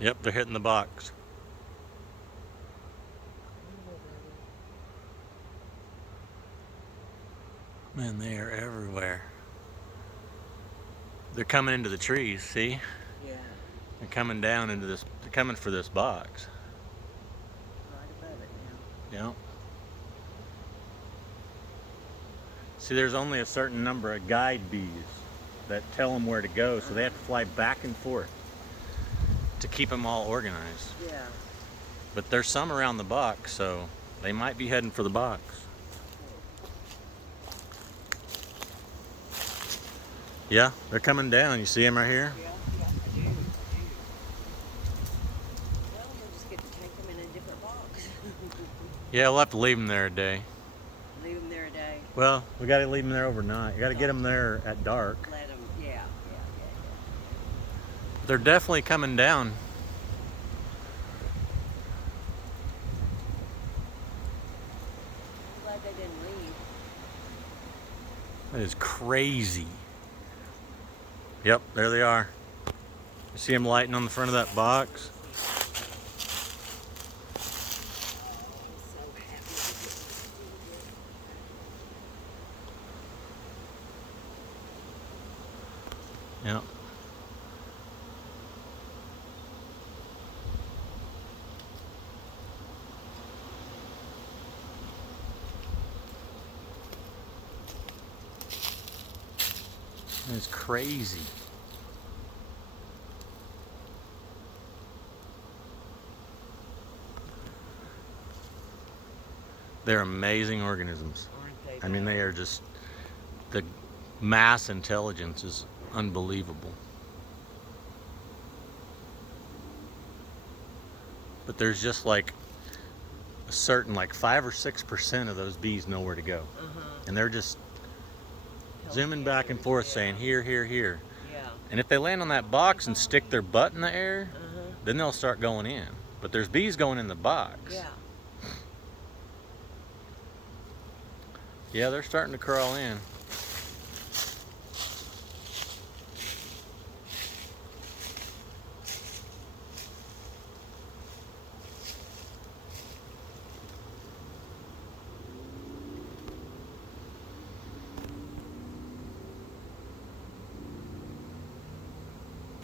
Yep, they're hitting the box. Man, they are everywhere. They're coming into the trees, see? Yeah. They're coming down into this, they're coming for this box. Right above it now. Yep. See, there's only a certain number of guide bees that tell them where to go, so they have to fly back and forth to keep them all organized. Yeah. But there's some around the box, so they might be heading for the box. Yeah, they're coming down. You see them right here? Yeah, yeah, I do. Well, we'll just get to take them in a different box. Yeah, we'll have to leave them there a day. Leave them there a day. Well, we got to leave them there overnight. You got to get them there at dark. Let them, yeah. They're definitely coming down. I'm glad they didn't leave. That is crazy. Yep, there they are. You see them lighting on the front of that box? I'm so happy. Yep. It's crazy. They're amazing organisms. Aren't they? I mean, they are just, the mass intelligence is unbelievable. But there's just like a certain, like 5 or 6% of those bees know where to go. And they're just zooming back and forth saying here, here, here. Yeah. And if they land on that box and stick their butt in the air, then they'll start going in. But there's bees going in the box. Yeah. Yeah, they're starting to crawl in.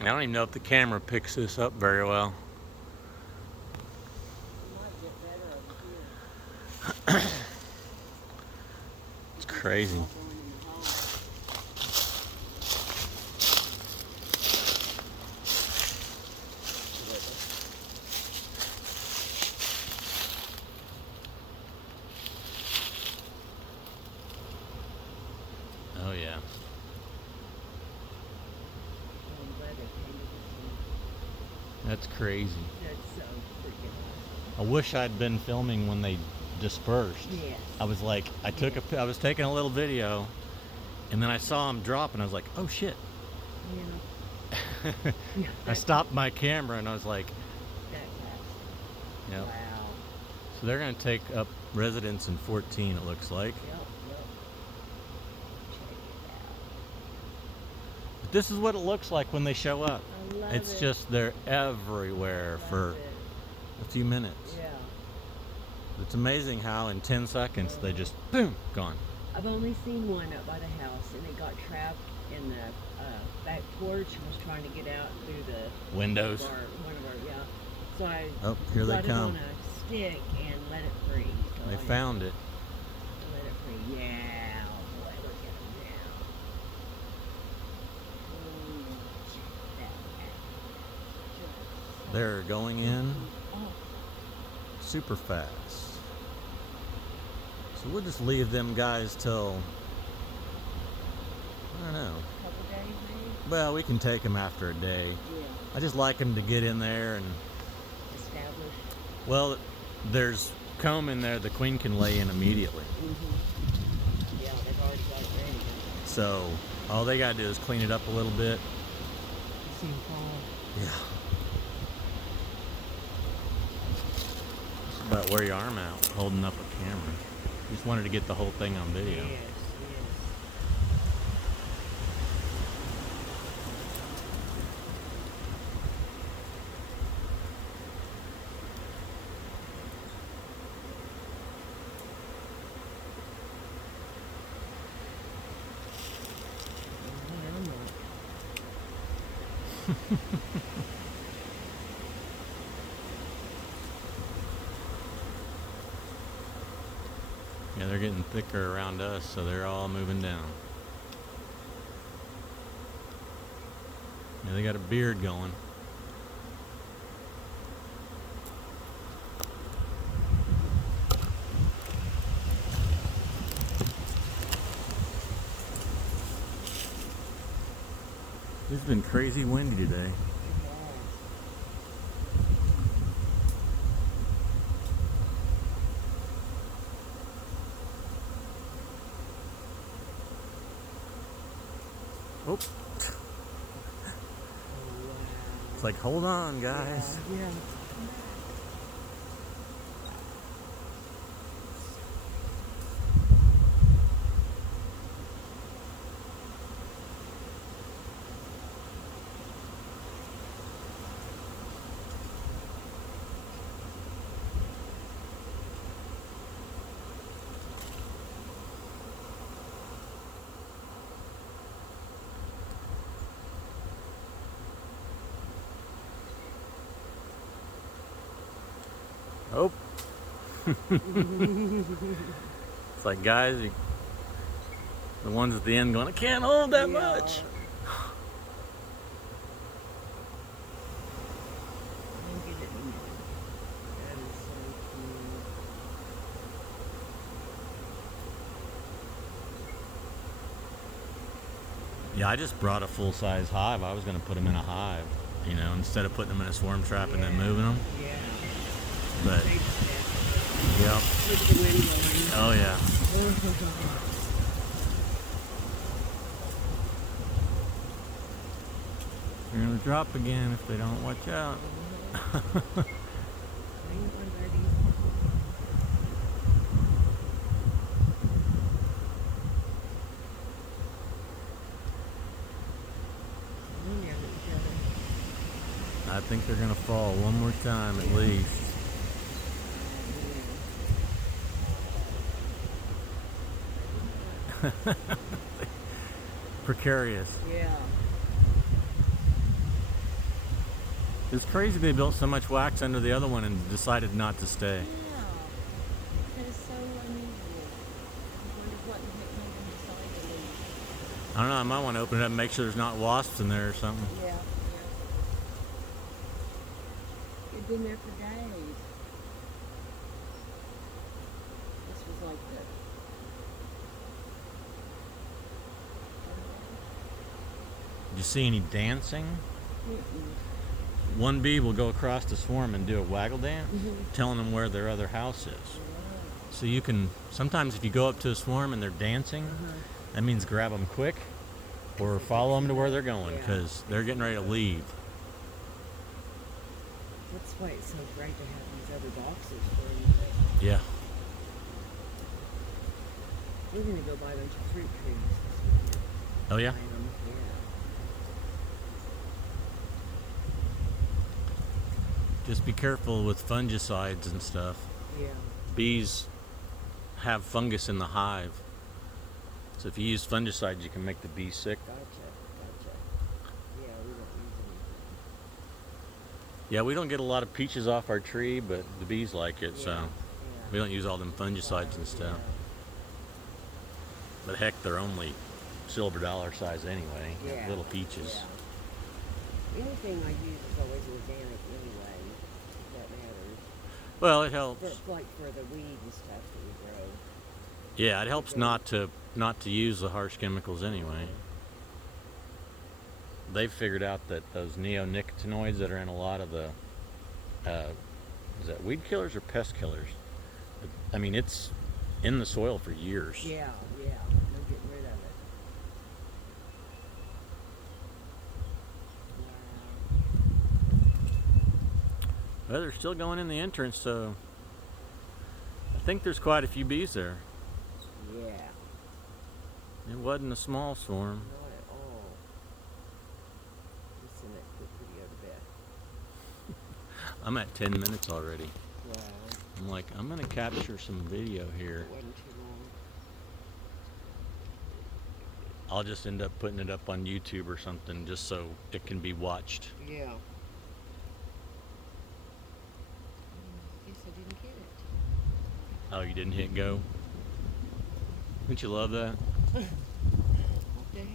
I don't even know if the camera picks this up very well. It might get better over here. It's crazy. All going in the hole. Oh yeah. I'm glad they came to this That's crazy. one. That's so freaking I wish I'd been filming when they dispersed. awesome. Yes. I was like, I was taking a little video, and then I saw them drop, and I was like, oh shit. Yeah. I stopped my camera, and I was like, That fast. yep. Wow. So they're gonna take up residence in 14, it looks like. Yep. Check it out. But this is what it looks like when they show up. I love It's it. just, they're everywhere Love for it. a few minutes. Yeah. It's amazing how in 10 seconds they just, boom, gone. I've only seen one up by the house, and it got trapped in the back porch and was trying to get out through the Windows. one of our yeah. So I Oh, here they got it come. on a stick and let it free. So They I found it. let it free. Yeah, oh boy, look at him now. Ooh, check that out. They're going in Oh, super fast. So we'll just leave them guys till, I don't know. couple days maybe. Well, we can take them after a day. Yeah, I just like them to get in there and, established. well, there's comb in there the queen can lay in immediately. Yeah, they've already got it ready. So all they gotta do is clean it up a little bit. You see 'em fall. Yeah. Just about wear your arm out holding up a camera. Just wanted to get the whole thing on video. Yes, yes. Yeah, they're getting thicker around us, so they're all moving down. Yeah, they got a beard going. It's been crazy windy today. Oh. It's like, hold on, guys. Yeah. Oh. It's like, guys, the ones at the end going, I can't hold that much. Yeah, I just brought a full-size hive. I was going to put them in a hive, you know, instead of putting them in a swarm trap and then moving them. Yeah. But, yeah. Oh, yeah. They're going to drop again if they don't watch out. I think they're going to fall one more time at least. Precarious. Yeah. It's crazy they built so much wax under the other one and decided not to stay. Yeah. That is so unusual. I wonder what the heck made them decide to leave. I don't know, I might want to open it up and make sure there's not wasps in there or something. Yeah. It'd been there for days. This was like the... Did you see any dancing? Mm-mm. One bee will go across the swarm and do a waggle dance, Mm-hmm. telling them where their other house is. So you can, sometimes if you go up to a swarm and they're dancing, that means grab them quick or follow them to where they're going because they're getting ready to leave. That's why it's so great to have these other boxes for you. Yeah. We're going to go buy a bunch of fruit trees this weekend. Oh, yeah? Buy 'em, yeah. Just be careful with fungicides and stuff. Yeah. Bees have fungus in the hive. So if you use fungicides, you can make the bees sick. Gotcha. Yeah, we don't use anything. Yeah, we don't get a lot of peaches off our tree, but the bees like it, so we don't use all them fungicides and stuff. But heck, they're only silver dollar size anyway, Yeah. little peaches. Yeah. The only thing I use is always organic anyway, if that matters. Well, it helps. But like for the weed and stuff that we grow. Yeah, it helps not to use the harsh chemicals anyway. They've figured out that those neonicotinoids that are in a lot of the, is that weed killers or pest killers? I mean, it's in the soil for years. Yeah, they're getting rid of it. Well, they're still going in the entrance, so I think there's quite a few bees there. Yeah, It wasn't a small swarm. not at all. Just in that quick video to bed. I'm at 10 minutes already. Wow, I'm like, I'm gonna capture some video here. it wasn't too long. I'll just end up putting it up on YouTube or something just so it can be watched. Yeah. Guess I didn't get it. Oh, you didn't hit go? Didn't you love that? What the hell?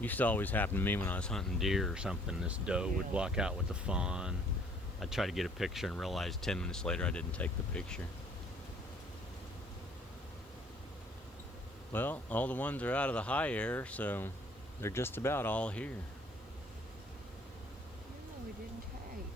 Used to always happen to me when I was hunting deer or something. This doe would Yeah. walk out with the fawn. I'd try to get a picture and realize 10 minutes later I didn't take the picture. Well, all the ones are out of the high air, so they're just about all here. No, we didn't take.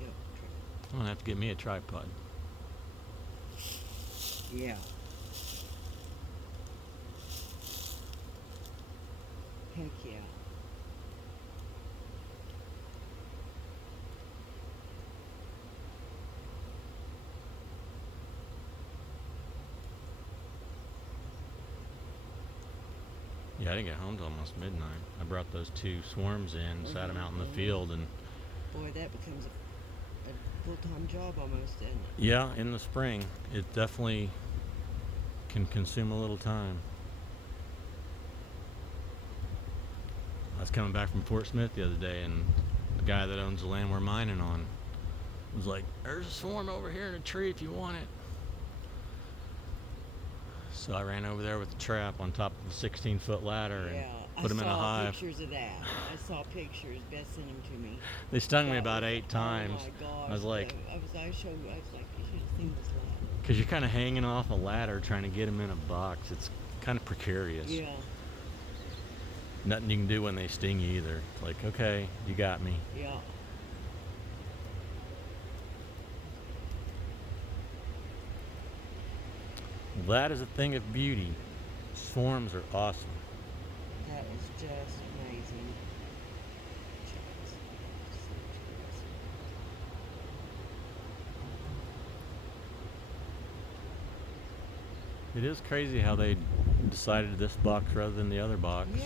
Okay. I'm gonna have to get me a tripod. Yeah. Heck yeah. Yeah, I didn't get home till almost midnight. I brought those 2 swarms in, sat them out in the field, and Boy, that becomes a full-time job almost, doesn't it? yeah, in the spring, it definitely can consume a little time. I was coming back from Fort Smith the other day, and the guy that owns the land we're mining on was like, "There's a swarm over here in a tree if you want it." So I ran over there with the trap on top of a 16-foot ladder and Yeah, put them in a I saw hive. pictures of that. I saw pictures. Beth sent them to me. They stung me That about was- 8 times. Oh my gosh! I was like, I was like, you should have seen this ladder. because you're kind of hanging off a ladder trying to get them in a box. It's kind of precarious. Yeah, Nothing you can do when they sting you either. It's like, okay, you got me. yeah. Well, that is a thing of beauty. Swarms are awesome. That is just amazing. It is crazy how they decided this box rather than the other box. Yeah.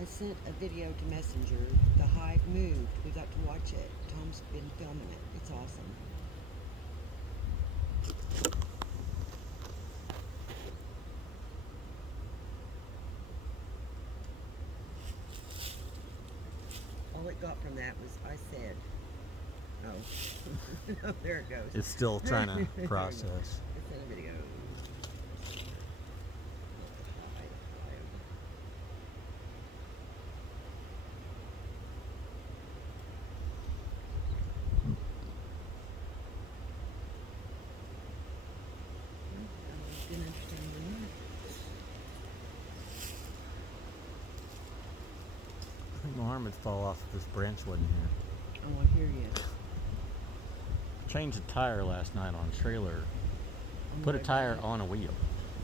I sent a video to Messenger. The hive moved. We got to watch it. Tom's been filming it. It's awesome. All it got from that was I said, oh, no, there it goes. It's still trying There to we go. process. It's in a video. Didn't understand the word. I think my arm would fall off if this branch wasn't here. Oh, I hear you. Changed a tire last night on a trailer. Oh Put a my tire God. on a wheel.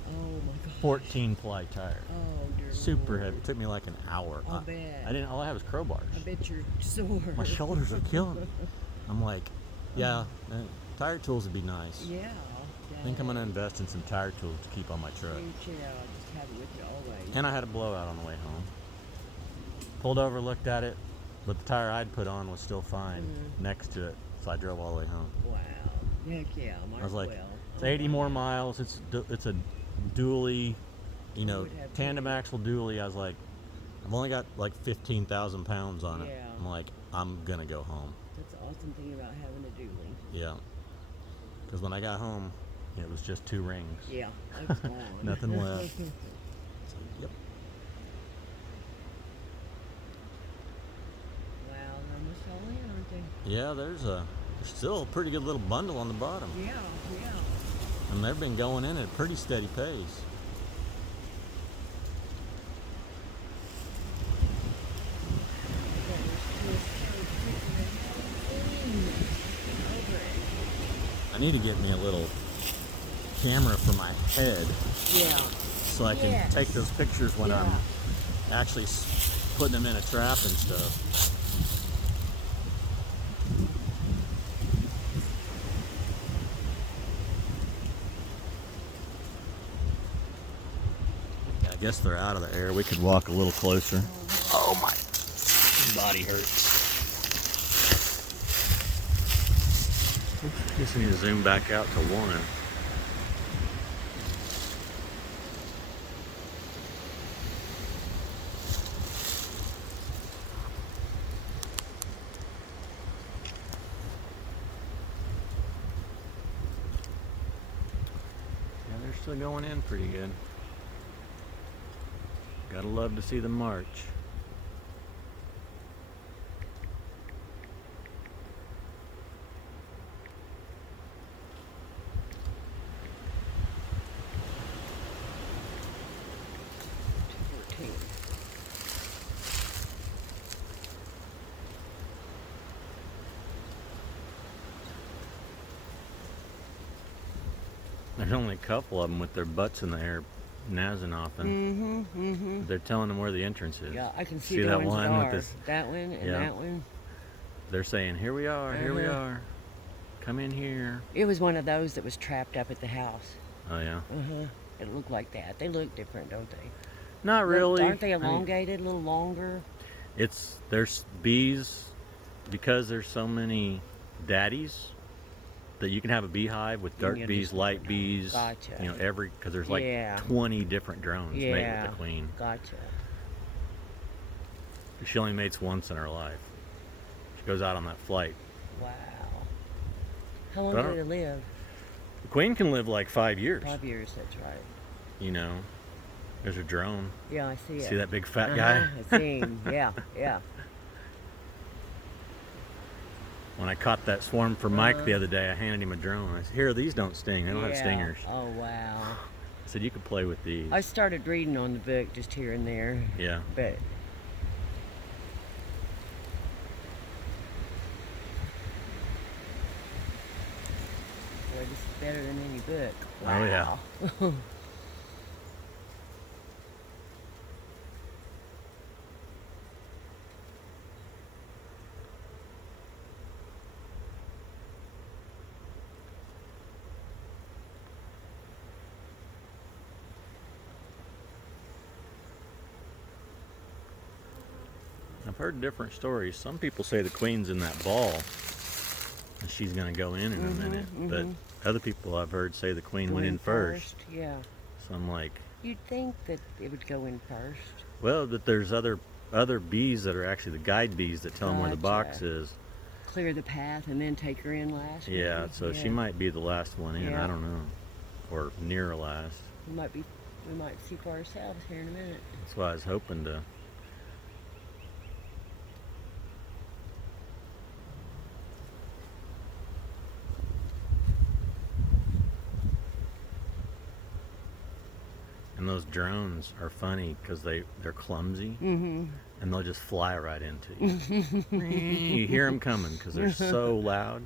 Oh my god. 14 ply tire. Oh dear. Super Lord. heavy. It took me like an hour. I'll bet. I didn't. All I had was crowbars. I bet you're sore. My shoulders are killing me. I'm like, yeah, tire tools would be nice. Yeah. I think I'm gonna invest in some tire tools to keep on my truck. Just have it with you always. And I had a blowout on the way home. Pulled over, looked at it, but the tire I'd put on was still fine next to it, so I drove all the way home. Wow. Heck yeah. Might I was like, well. it's 80 more miles. It's a dually, would have tandem axle dually. I was like, I've only got like 15,000 pounds on it. Yeah. I'm like, I'm gonna go home. That's the awesome thing about having a dually. Yeah. Because when I got home, it was just 2 rings. Yeah. It's gone. Nothing left. Yep. Wow, they're almost all in, aren't they? Yeah, there's still a pretty good little bundle on the bottom. Yeah, yeah. And they've been going in at a pretty steady pace. I need to get me a little camera for my head Yeah. so I can take those pictures when I'm actually putting them in a trap and stuff. Guess they're out of the air. We could walk a little closer. Oh my body hurts. Just need to zoom back out to one. Yeah, they're still going in pretty good. Gotta love to see them march. There's only a couple of them with their butts in the air, nazzing off, and they're telling them where the entrance is. Yeah, I can see, See the that ones one that with are. this? That one and Yeah. that one. They're saying, "Here we are, here we are. Come in here." It was one of those that was trapped up at the house. Oh yeah. It looked like that. They look different, don't they? Not really. Aren't they I mean, elongated, a little longer? there's bees, because there's so many daddies that you can have a beehive with dark You bees, just light never know. bees. Gotcha. You know, because there's like Yeah. 20 different drones mate Yeah. with the queen. Gotcha. She only mates once in her life. She goes out on that flight. Wow. How long But I do don't- they live? The queen can live like 5 years. 5 years, that's right. You know, there's a drone. Yeah, I see it. See that big fat guy? I see him. Yeah, yeah. When I caught that swarm for Mike the other day, I handed him a drone. I said, "Here, these don't sting. They don't have Yeah. stingers." Oh, wow. I said, "You could play with these." I started reading on the book just here and there, Yeah. but boy, this is better than any book. Oh, yeah. Wow. I've heard different stories. Some people say the queen's in that ball and she's going to go in a minute. But other people I've heard say the queen went in first. Yeah. So I'm like, You'd think that it would go in first. well, that there's other bees that are actually the guide bees that tell them where the box Gotcha. is. Clear the path and then take her in last. Yeah, maybe? so she Yeah. might be the last one in. Yeah. I don't know. Or near last. We might see for ourselves here in a minute. That's why I was hoping to. And those drones are funny because they're clumsy and they'll just fly right into you. You hear them coming because they're so loud,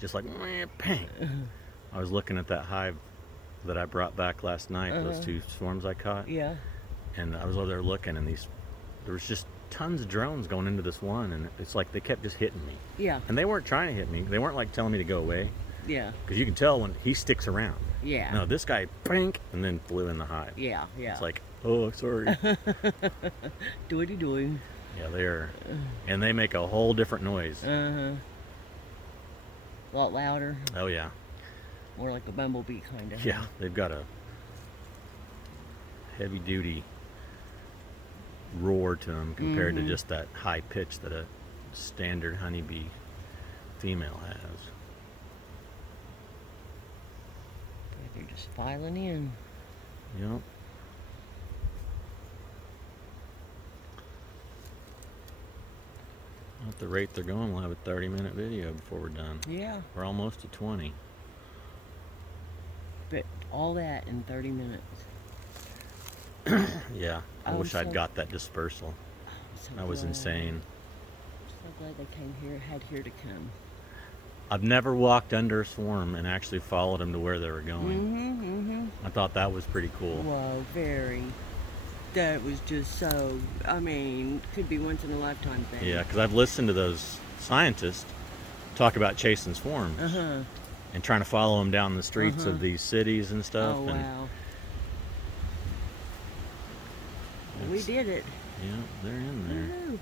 just like bang. I was looking at that hive that I brought back last night, those 2 swarms I caught, Yeah. and I was over there looking, and there was just tons of drones going into this one, and it's like they kept just hitting me. Yeah. And they weren't trying to hit me. They weren't like telling me to go away, Yeah. because you can tell when he sticks around. Yeah. No, this guy, brink, and then flew in the hive. Yeah. Yeah. It's like, oh, sorry. Doody doing. Yeah, and they make a whole different noise. A lot louder. Oh yeah, More like a bumblebee kind of. yeah. They've got a heavy-duty roar to them compared to just that high pitch that a standard honeybee female has. They're just filing in. Yep. At the rate they're going, we'll have a 30-minute video before we're done. Yeah. We're almost to 20. But all that in 30 minutes. Yeah, I I'm wish I'd so- got that dispersal. So That was glad. insane. So glad they came here, had here to come. I've never walked under a swarm and actually followed them to where they were going. I thought that was pretty cool. Whoa, very. That was just so, I mean, could be once in a lifetime thing. Yeah, because I've listened to those scientists talk about chasing swarms and trying to follow them down the streets of these cities and stuff. Oh, and wow. We did it. Yeah, they're in there. Woo-hoo.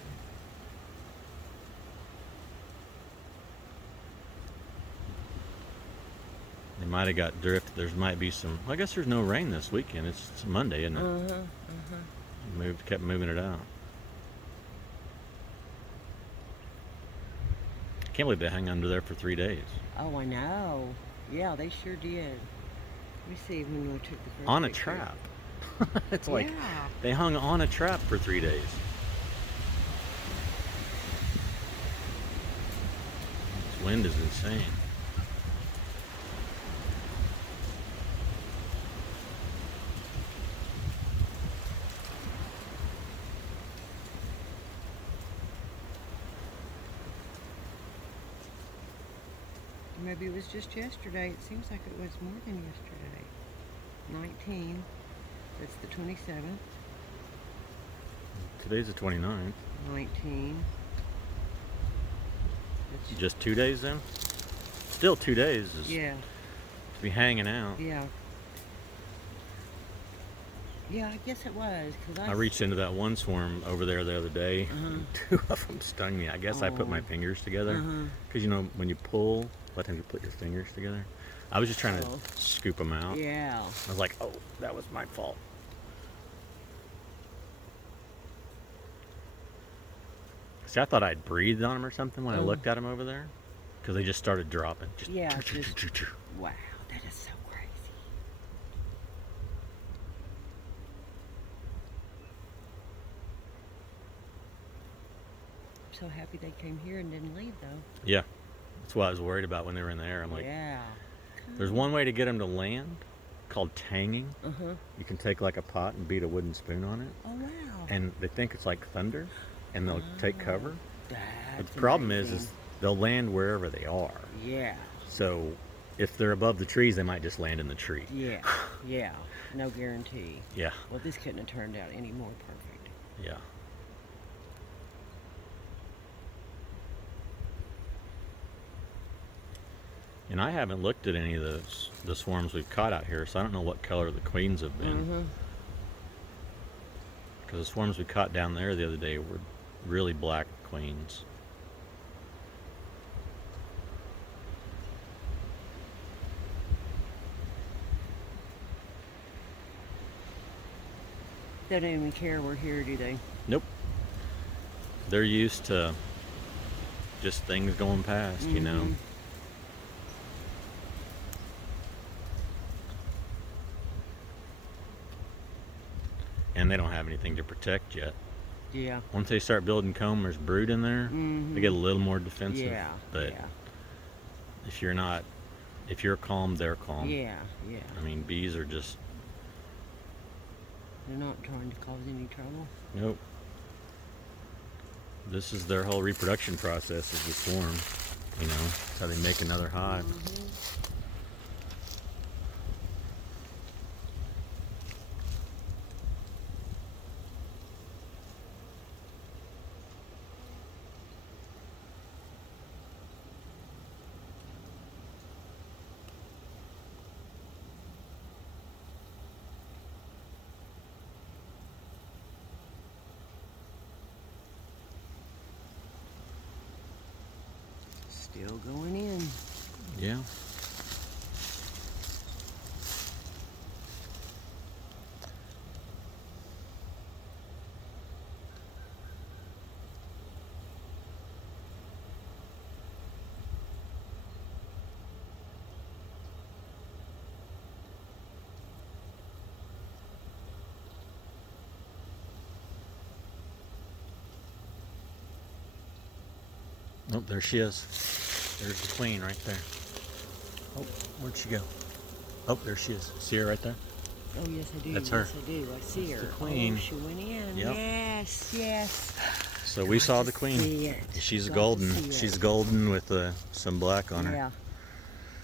They might have got drift. There might be some. I guess there's no rain this weekend. It's Monday, isn't it? Kept moving it out. I can't believe they hung under there for 3 days. Oh, I know. Yeah, they sure did. Let me see when we took the first On a picture. trap. It's like Yeah. they hung on a trap for 3 days. This wind is insane. Maybe it was just yesterday. It seems like it was more than yesterday. 19. That's the 27th. Today's the 29th. 19. That's, Just 2 days then? Still 2 days is yeah. to be hanging out. Yeah. Yeah, I guess it was. Cause I reached into that one swarm over there the other day. Uh-huh. 2 of them stung me. I guess I put my Oh. fingers together. Uh-huh. Because you know, when you pull, a lot of times you put your fingers together. I was just trying Oh. to scoop them out. Yeah. I was like, oh, that was my fault. See, I thought I'd breathed on them or something when I looked at them over there. Because they just started dropping. Just Yeah, wow, that is so crazy. I'm so happy they came here and didn't leave, though. Yeah. That's what I was worried about when they were in the air. I'm like, Yeah. there's one way to get them to land called tanging. Uh-huh. You can take like a pot and beat a wooden spoon on it. Oh, wow. And they think it's like thunder. And they'll take cover. But That's the problem is amazing. they'll land wherever they are. Yeah. So if they're above the trees, they might just land in the tree. Yeah. Yeah. No guarantee. Yeah, Well, this couldn't have turned out any more perfect. yeah. And I haven't looked at any of the swarms we've caught out here, so I don't know what color the queens have been. Mm-hmm. Because the swarms we caught down there the other day were really black queens. They don't even care we're here, do they? Nope. They're used to just things going past, you know. Mhm. And they don't have anything to protect yet. Yeah. Once they start building comb, there's brood in there. Mhm. They get a little more defensive. Yeah. But yeah. if you're calm, they're calm. Yeah. Yeah. I mean, bees are just, They're not trying to cause any trouble. nope. This is their whole reproduction process is the swarm. You know, that's how they make another hive. Still going in. Yeah. Oh, there she is. There's the queen right there. Oh, where'd she go? Oh, there she is. See her right there? Oh, yes, I do. That's her. Yes, I do. I see That's her. the queen. Oh, she went in. Yep. Yes, yes. So we saw the queen. See it. She's Got to golden. see it. She's golden with some black on her. Yeah.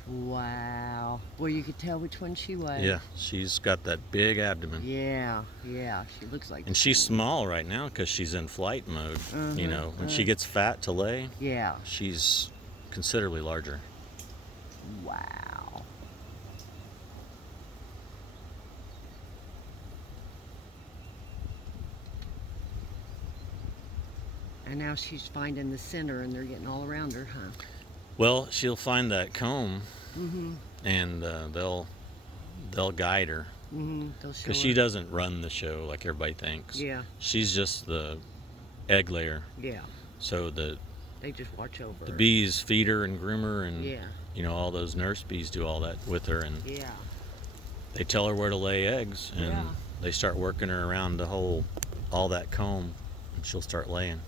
Wow. Well, you could tell which one she was. Yeah, she's got that big abdomen. Yeah, yeah. She looks like. And she's small right now because she's in flight mode. You know, when she gets fat to lay, Yeah. she's considerably larger. Wow. And now she's finding the center, and they're getting all around her, huh? Well, she'll find that comb, Mm-hmm. and they'll guide her. Mm-hmm. They'll show Because her. she doesn't run the show like everybody thinks. Yeah. She's just the egg layer. Yeah. So They just watch over the her. bees feed her and groom her, and Yeah. all those nurse bees do all that with her, and Yeah. they tell her where to lay eggs, and Yeah. they start working her around the whole, all that comb, and she'll start laying.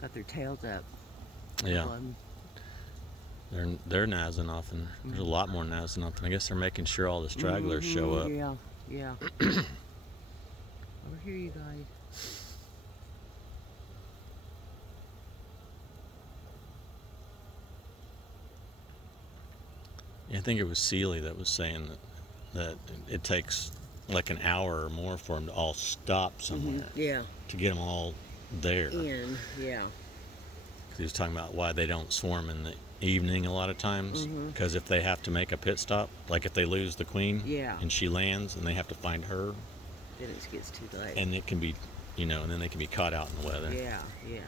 Got their tails up. Yeah. Um, They're nazzing off, and there's a lot more nazzing off, and I guess they're making sure all the stragglers show up. Yeah. Yeah. Over here, you guys. I think it was Seeley that was saying that it takes like an hour or more for them to all stop somewhere Yeah. to get them all there. In. Yeah. 'Cause he was talking about why they don't swarm in the evening a lot of times. Because if they have to make a pit stop, like if they lose the queen Yeah. and she lands and they have to find her, Then it gets too late. and it can be, and then they can be caught out in the weather. Yeah. Yeah.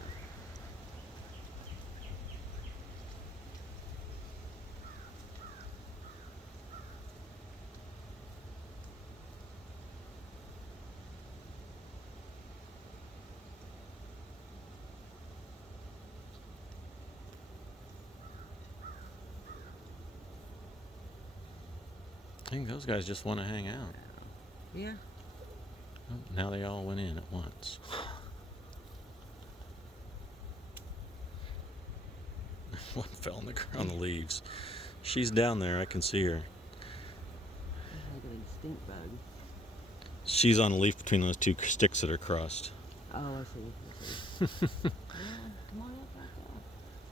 I think those guys just want to hang out. Yeah. Oh, now they all went in at once. One fell on on the leaves. She's down there. I can see her. Like a stink bug. She's on a leaf between those two sticks that are crossed. Oh, I see. Well, come on up like that.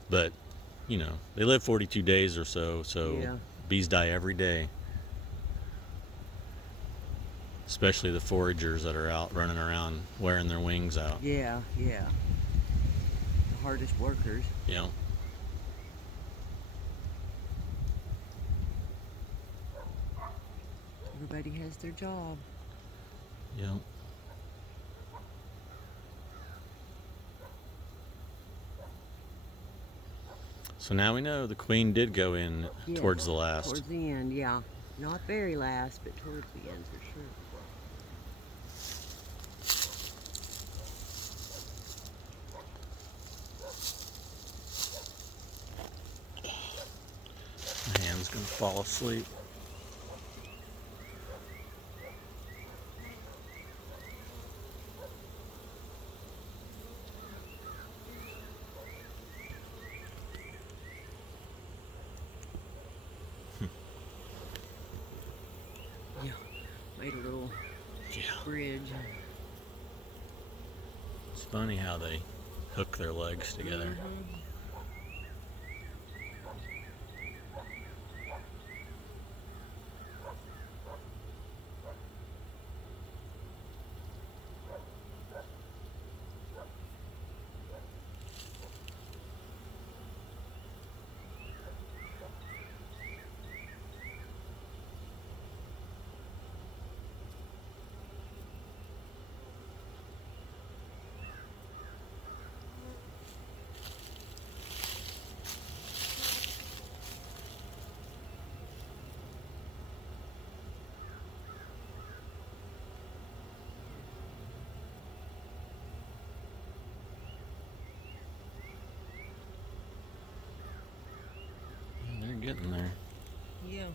But, they live 42 days or so, Yeah. bees die every day. Especially the foragers that are out running around wearing their wings out. Yeah. Yeah. The hardest workers. Everybody has their job. Yeah. So now we know the queen did go in Yes, towards the last. Towards the end, yeah. Not very last, but towards the end for sure. My hand's gonna fall asleep. Yeah. Made a little Yeah. bridge. It's funny how they hook their legs together. They're getting there. Yeah.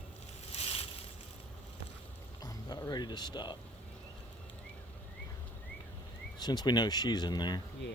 I'm about ready to stop. Since we know she's in there. Yeah.